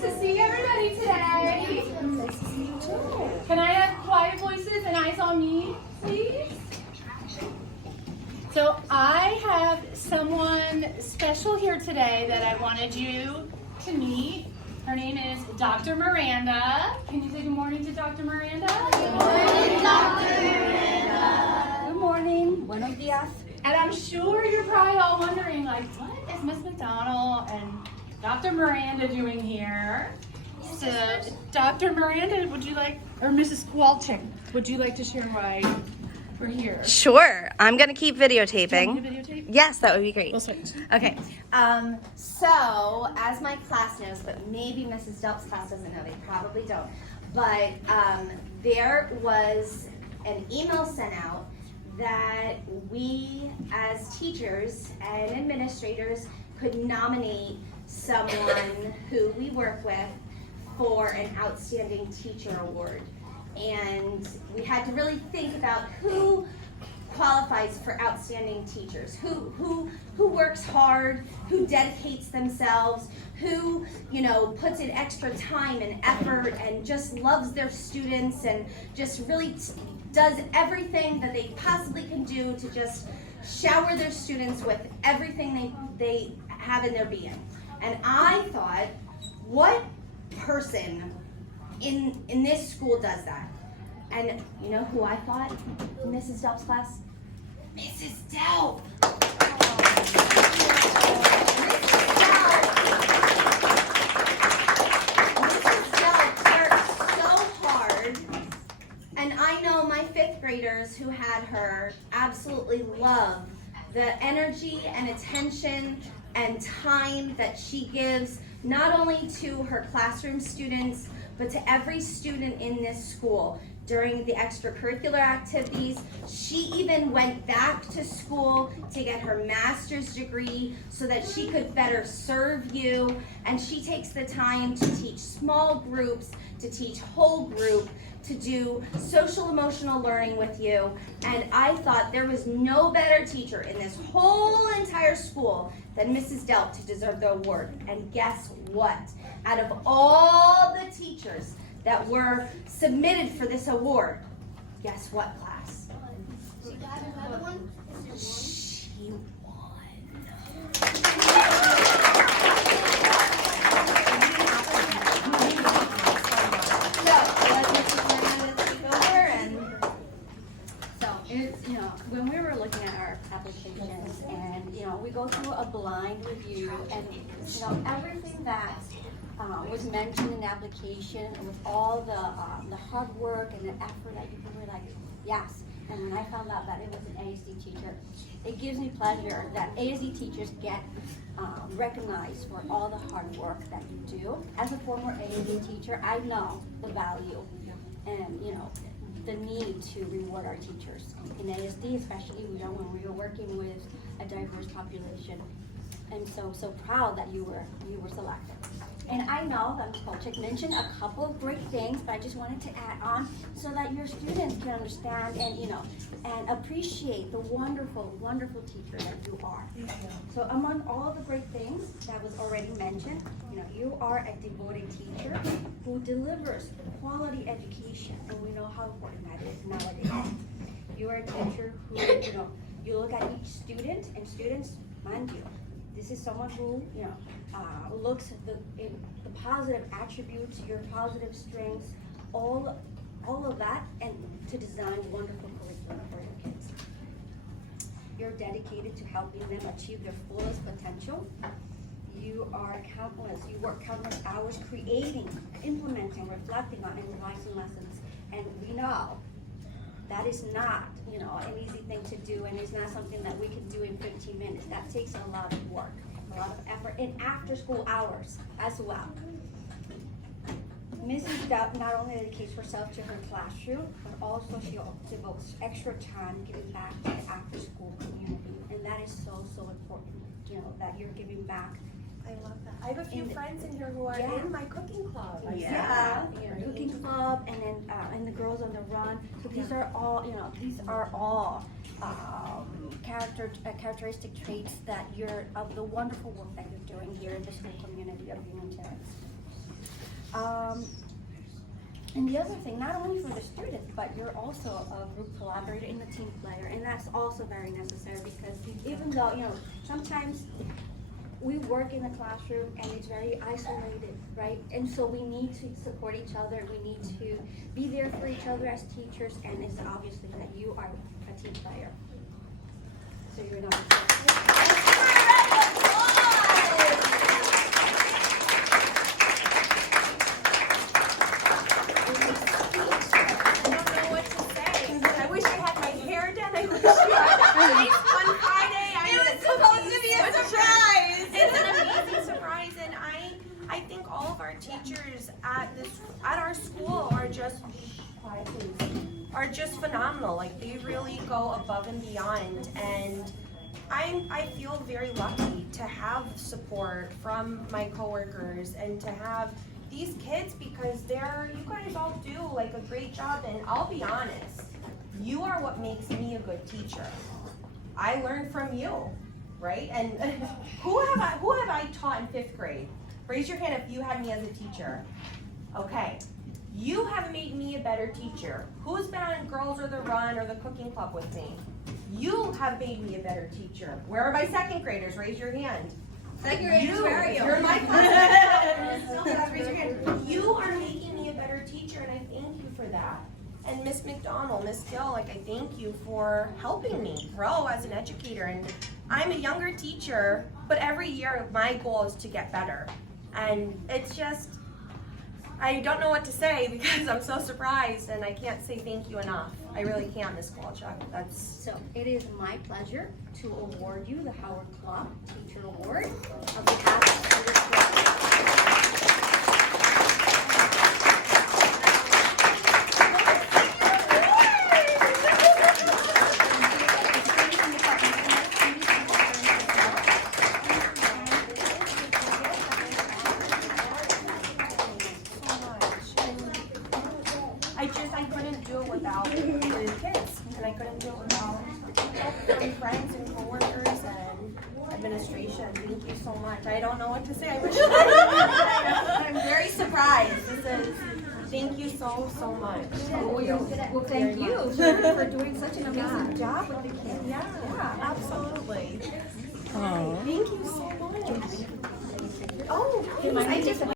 nice to see everybody today. Nice to see you too. Can I have quiet voices and eyes on me, please? So I have someone special here today that I wanted you to meet. Her name is Dr. Miranda. Can you say good morning to Dr. Miranda? Good morning, Dr. Miranda. Good morning. Buenos días. And I'm sure you're probably all wondering, like, what is Miss McDonald and Dr. Miranda doing here? So, Dr. Miranda, would you like, or Mrs. Squelching, would you like to share why we're here? Sure. I'm going to keep videotaping. Do you want me to videotape? Yes, that would be great. We'll switch. Okay. So, as my class knows, but maybe Mrs. Delp's class doesn't know, they probably don't, but there was an email sent out that we as teachers and administrators could nominate someone who we work with for an Outstanding Teacher Award. And we had to really think about who qualifies for outstanding teachers, who works hard, who dedicates themselves, who, you know, puts in extra time and effort and just loves their students and just really does everything that they possibly can do to just shower their students with everything they have in their being. And I thought, what person in this school does that? And you know who I thought in Mrs. Delp's class? Mrs. Delp. Mrs. Delp worked so hard, and I know my fifth graders who had her absolutely love the energy and attention and time that she gives not only to her classroom students, but to every student in this school. During the extracurricular activities, she even went back to school to get her master's degree so that she could better serve you. And she takes the time to teach small groups, to teach whole group, to do social emotional learning with you. And I thought there was no better teacher in this whole entire school than Mrs. Delp to deserve the award. And guess what? Out of all the teachers that were submitted for this award, guess what, class? She got another one? She won. So, let Mrs. Miranda take over and So it's, you know, when we were looking at our applications and, you know, we go through a blind review and, you know, everything that was mentioned in the application and with all the hard work and the effort that you put, we're like, yes. And when I found out that it was an ASD teacher, it gives me pleasure that ASD teachers get recognized for all the hard work that you do. As a former ASD teacher, I know the value and, you know, the need to reward our teachers. In ASD, especially, you know, when we were working with a diverse population. I'm so proud that you were selected. And I know that Ms. Polchik mentioned a couple of great things, but I just wanted to add on so that your students can understand and, you know, and appreciate the wonderful, wonderful teacher that you are. So among all the great things that was already mentioned, you know, you are a devoted teacher who delivers quality education, and we know how important that is nowadays. You are a teacher who, you know, you look at each student, and students, mind you, this is someone who, you know, looks at the positive attributes, your positive strengths, all of that, and to design wonderful curriculum for your kids. You're dedicated to helping them achieve their fullest potential. You work countless hours creating, implementing, reflecting on, and revising lessons. And we know that is not, you know, an easy thing to do, and it's not something that we can do in 15 minutes. That takes a lot of work, a lot of effort, and after school hours as well. Mrs. Delp not only dedicates herself to her classroom, but also she devotes extra time giving back to the after school community. And that is so important, you know, that you're giving back. I love that. I have a few friends in here who are Yeah. in my cooking club. Yeah, cooking club, and then and the girls on the run. So these are all, you know, characteristic traits that you're of the wonderful work that you're doing here in the school community of Union Terrace. And the other thing, not only for the students, but you're also a group collaborator and a team player, and that's also very necessary because even though, sometimes we work in the classroom and it's very isolated, right? And so we need to support each other, we need to be there for each other as teachers, and it's obviously that you are a team player. So you're not teachers at our school are just phenomenal. Like, they really go above and beyond, and I feel very lucky to have support from my coworkers and to have these kids, because you guys all do like a great job. And I'll be honest, you are what makes me a good teacher. I learned from you, right? And who have I taught in 5th grade? Raise your hand if you had me as a teacher. Okay. You have made me a better teacher. Who's been on Girls or the Run or the Cooking Club with me? You have made me a better teacher. Where are my 2nd graders? Raise your hand. 2nd graders, where are you? You're my class. Raise your hand. You are making me a better teacher, and I thank you for that. And Miss McDonald, Miss Gill, I thank you for helping me grow as an educator. And I'm a younger teacher, but every year my goal is to get better. And it's just, I don't know what to say because I'm so surprised, and I can't say thank you enough. I really can't, Miss Kowalczyk. So it is my pleasure to award you the Howard Klopp Teacher Award on behalf of the I couldn't do it without the kids, and I couldn't do it without my friends and coworkers and administration. Thank you so much. I don't know what to say. I wish I'm very surprised. Thank you so much. Well, thank you for doing such an amazing job with the kids. Yeah, absolutely. Thank you so much. Oh, I just